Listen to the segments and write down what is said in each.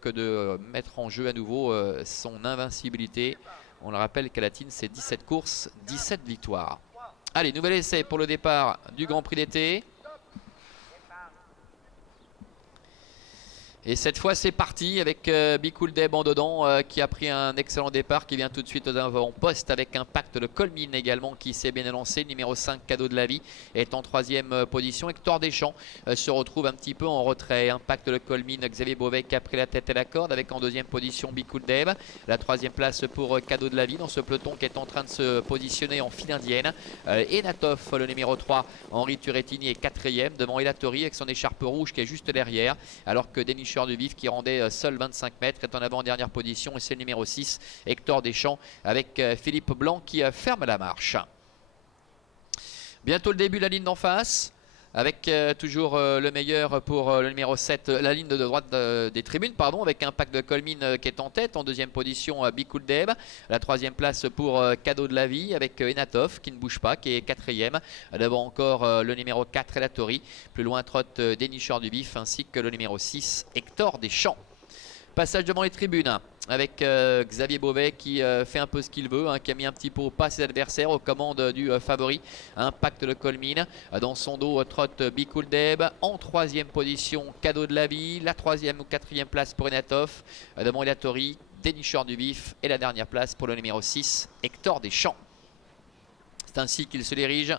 que de mettre en jeu à nouveau son invincibilité. On le rappelle qu'à Latine, c'est 17 courses, 17 victoires. Allez, nouvel essai pour le départ du Grand Prix d'été. Et cette fois, c'est parti avec Be Cool Deb en dedans qui a pris un excellent départ, qui vient tout de suite aux avant-postes avec Impact le Colmine également qui s'est bien lancé. Numéro 5, Cadeau de la Vie, est en troisième position. Hector Deschamps se retrouve un petit peu en retrait. Impact le Colmine, Xavier Beauvais qui a pris la tête et la corde avec en deuxième position Be Cool Deb. La troisième place pour Cadeau de la Vie dans ce peloton qui est en train de se positionner en file indienne. Enatov, le numéro 3, Henri Turettini est quatrième devant Elatori avec son écharpe rouge qui est juste derrière. Alors que Denis du Vif qui rendait seul 25 mètres est en avant-dernière position et c'est le numéro 6 Hector Deschamps avec Philippe Blanc qui ferme la marche. Bientôt le début de la ligne d'en face avec toujours le meilleur pour le numéro 7, la ligne de droite des tribunes, pardon, avec Impact de Colmine qui est en tête. En deuxième position, Be Cool Deb. La troisième place pour Cadeau de la Vie avec Enatov qui ne bouge pas, qui est quatrième. Devant encore le numéro 4, Elatori. Plus loin, trotte Dénicheur du Vif ainsi que le numéro 6, Hector Deschamps. Passage devant les tribunes avec Xavier Beauvais qui fait un peu ce qu'il veut, qui a mis un petit peu au pas ses adversaires aux commandes du favori Impact de Colmine. Dans son dos trotte Be Cool Deb. En troisième position, Cadeau de la Vie. La troisième ou quatrième place pour Enatov. Devant Elatori, Dénicheur du Vif. Et la dernière place pour le numéro 6, Hector Deschamps. C'est ainsi qu'il se dirige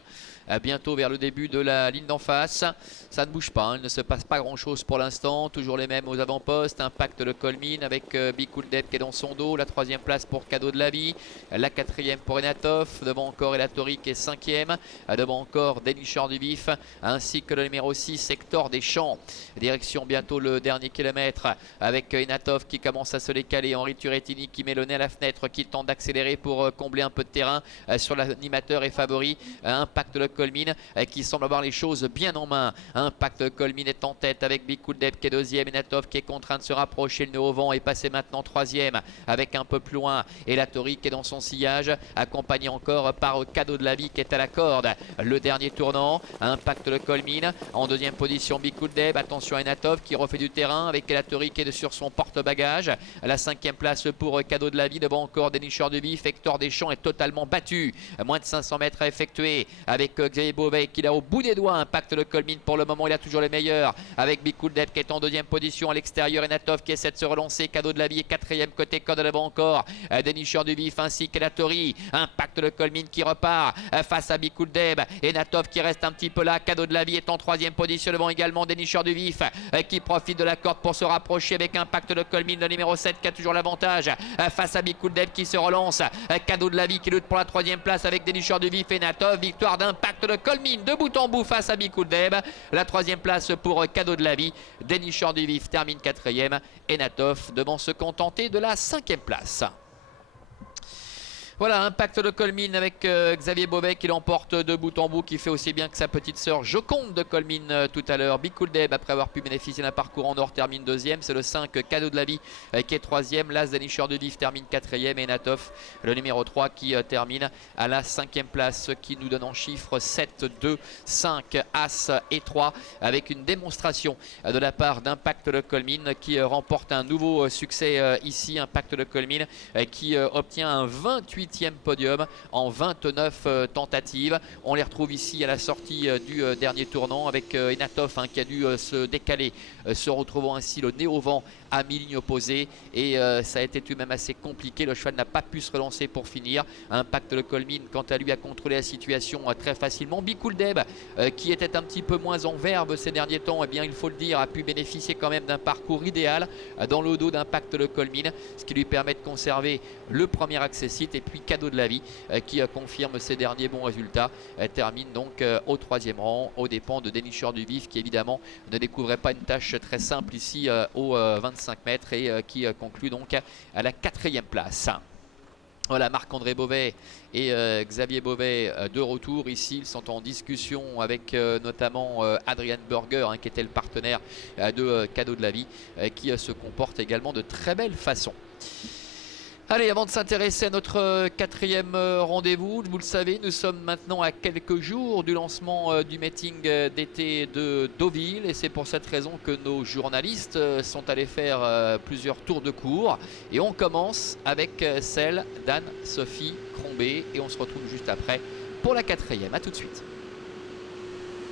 bientôt vers le début de la ligne d'en face. Ça ne bouge pas, il ne se passe pas grand chose pour l'instant. Toujours les mêmes aux avant-postes. Impact le Colmine avec Be Cool Deb qui est dans son dos. La troisième place pour Cadeau de la Vie. La quatrième pour Enatov. Devant encore Elatori qui est cinquième. Devant encore Dénicheur du Vif. Ainsi que le numéro 6, Hector Deschamps. Direction bientôt le dernier kilomètre avec Enatov qui commence à se décaler. Henri Turettini qui met le nez à la fenêtre, qui tente d'accélérer pour combler un peu de terrain sur l'animateur et favori. Impact le Colmine qui semble avoir les choses bien en main. Impact Colmine est en tête avec Be Cool Deb qui est deuxième. Enatov qui est contraint de se rapprocher. Le nez au vent est passé maintenant troisième avec un peu plus loin Elatori qui est dans son sillage, accompagné encore par Cadeau de la Vie qui est à la corde. Le dernier tournant, Impact le Colmine. En deuxième position Be Cool Deb. Attention à Enatov qui refait du terrain avec Elatori qui est sur son porte-bagages. La cinquième place pour Cadeau de la Vie. Devant encore Dénicheur du Vif. Hector Deschamps est totalement battu. Moins de 500 mètres à effectuer avec Xavier Beauvais qui a au bout des doigts. Impact le Colmine pour le moment, il a toujours les meilleurs avec Be Cool Deb qui est en deuxième position à l'extérieur. Enatov qui essaie de se relancer. Cadeau de la Vie est quatrième côté corde devant encore Dénicheur du Vif ainsi qu'Elatori. Impact le Colmine qui repart face à Be Cool Deb. Enatov qui reste un petit peu là. Cadeau de la Vie est en troisième position devant également Dénicheur du Vif qui profite de la corde pour se rapprocher avec Impact le Colmine, le numéro 7 qui a toujours l'avantage face à Be Cool Deb qui se relance. Cadeau de la Vie qui lutte pour la troisième place avec Dénicheur du Vif. Enatov, victoire d'Impact de Colmine de bout en bout face à Be Cool Deb. La troisième place pour Cadeau de la Vie. Dénicheur du Vif termine quatrième. Enatov devant se contenter de la cinquième place. Voilà, Impact de Colmine avec Xavier Beauvais qui l'emporte de bout en bout, qui fait aussi bien que sa petite sœur Joconde de Colmine tout à l'heure. Be Cool Deb, après avoir pu bénéficier d'un parcours en or, termine deuxième. C'est le 5, Cadeau de la Vie qui est troisième. L'As Dénicheur de Vif termine quatrième. Et Enatov, le numéro 3, qui termine à la cinquième place, ce qui nous donne en chiffres 7, 2, 5, As et 3, avec une démonstration de la part d'Impact de Colmine qui remporte un nouveau succès ici. Impact de Colmine qui obtient un 28e podium en 29 tentatives. On les retrouve ici à la sortie du dernier tournant avec Enatov qui a dû se décaler, se retrouvant ainsi le nez au vent à mi-ligne opposée et ça a été tout de même assez compliqué. Le cheval n'a pas pu se relancer pour finir. Impact le Colmine quant à lui a contrôlé la situation très facilement. Be Cool Deb qui était un petit peu moins en verve ces derniers temps, eh bien il faut le dire, a pu bénéficier quand même d'un parcours idéal dans le dos d'Impact le Colmine, ce qui lui permet de conserver le premier accessite. Et puis Cadeau de la Vie qui confirme ses derniers bons résultats, termine donc au troisième rang aux dépens de Dénicheur du Vif qui évidemment ne découvrait pas une tâche très simple ici au 25 mètres et qui conclut donc à la quatrième place. Voilà, Marc-André Beauvais et Xavier Beauvais de retour ici. Ils sont en discussion avec notamment Adrian Burger qui était le partenaire de Cadeau de la Vie qui se comporte également de très belle façon. Allez, avant de s'intéresser à notre quatrième rendez-vous, vous le savez, nous sommes maintenant à quelques jours du lancement du meeting d'été de Deauville et c'est pour cette raison que nos journalistes sont allés faire plusieurs tours de cours et on commence avec celle d'Anne-Sophie Crombé et on se retrouve juste après pour la quatrième. A tout de suite.